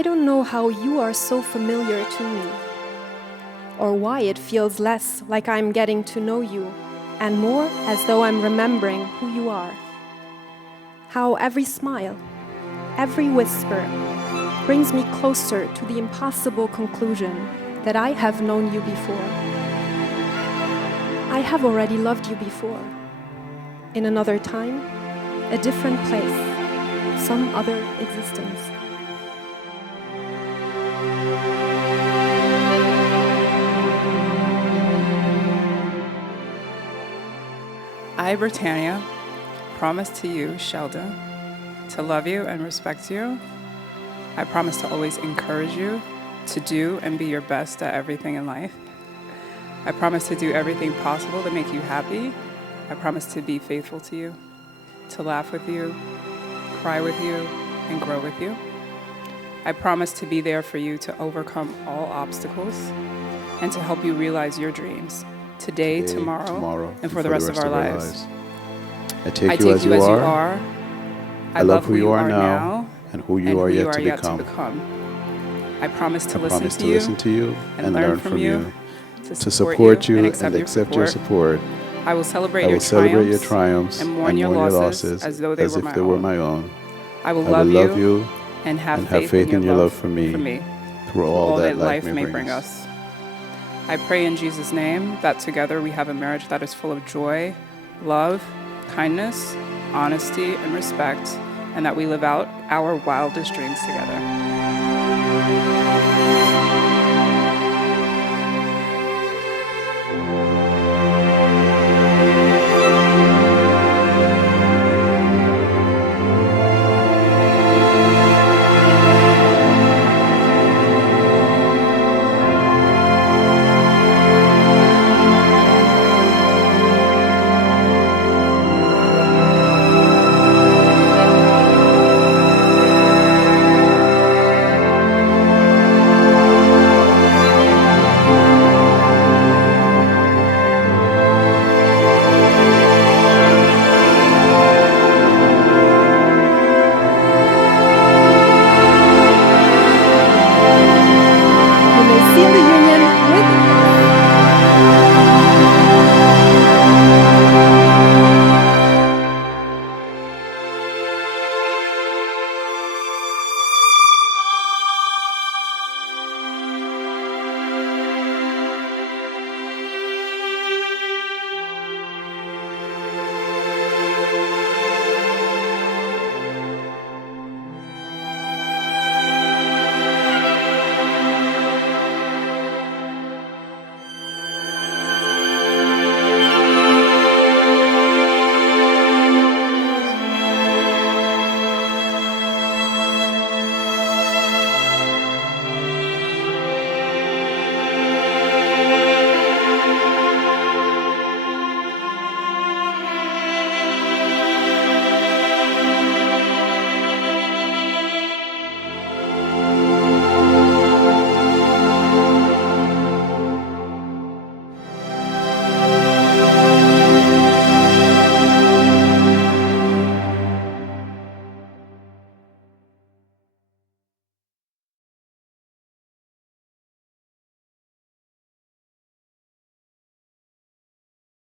I don't know how you are so familiar to me, or why it feels less like I'm getting to know you, and more as though I'm remembering who you are. How every smile, every whisper, brings me closer to the impossible conclusion that I have known you before. I have already loved you before, in another time, a different place, some other existence. I, Brittania, promise to you, Sheldon, to love you and respect you. I promise to always encourage you to do and be your best at everything in life. I promise to do everything possible to make you happy. I promise to be faithful to you, to laugh with you, cry with you, and grow with you. I promise to be there for you to overcome all obstacles and to help you realize your dreams today, tomorrow, and for the rest of our lives. I take you as you are. I love who you are now and who you are yet to become. I promise to listen to you and learn from you, to support you and accept your support. I will celebrate your triumphs and mourn your losses as though they were my own. I will love you and have faith in your love for me through all that life may bring us. I pray in Jesus' name that together we have a marriage that is full of joy, love, kindness, honesty, and respect, and that we live out our wildest dreams together.